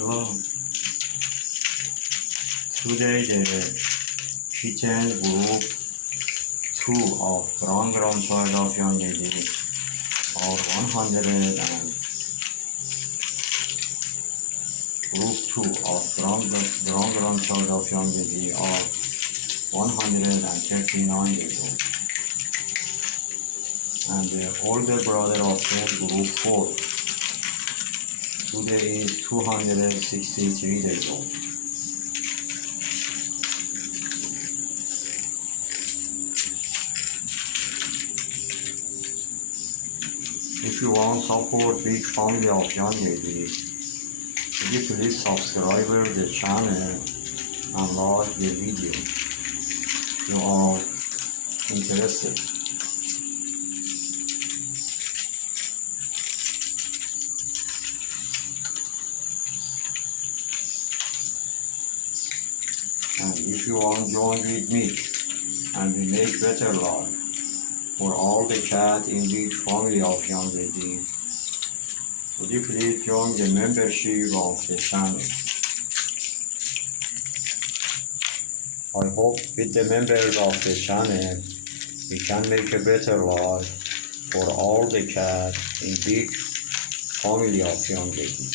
Hello. Today the kitten group 2 of brown grandchild of young lady are 100 and group 2 of brown grandchild of young lady are 139 years old. And the older brother of them group 4 today is 263 days old. If you want support big family of young lady, would you please subscribe the channel and like the video if you are interested. And if you want to join with me and we make better life for all the cat in big family of young lady, would you please join the membership of the channel? I hope with the members of the channel we can make a better life for all the cat in big family of young lady.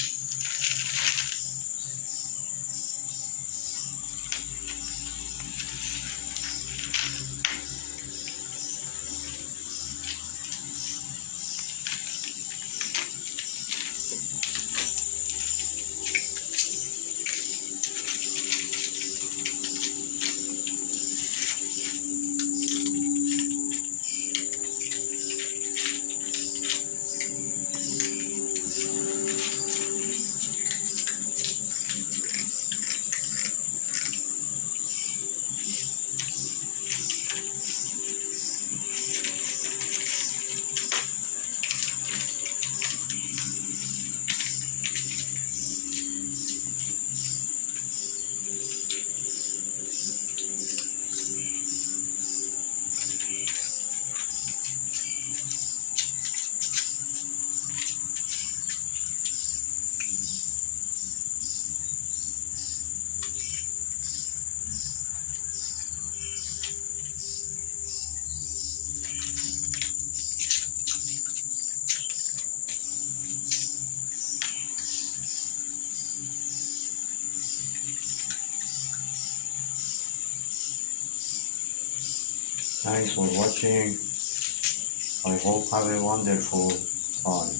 Thanks for watching. I hope have a wonderful time.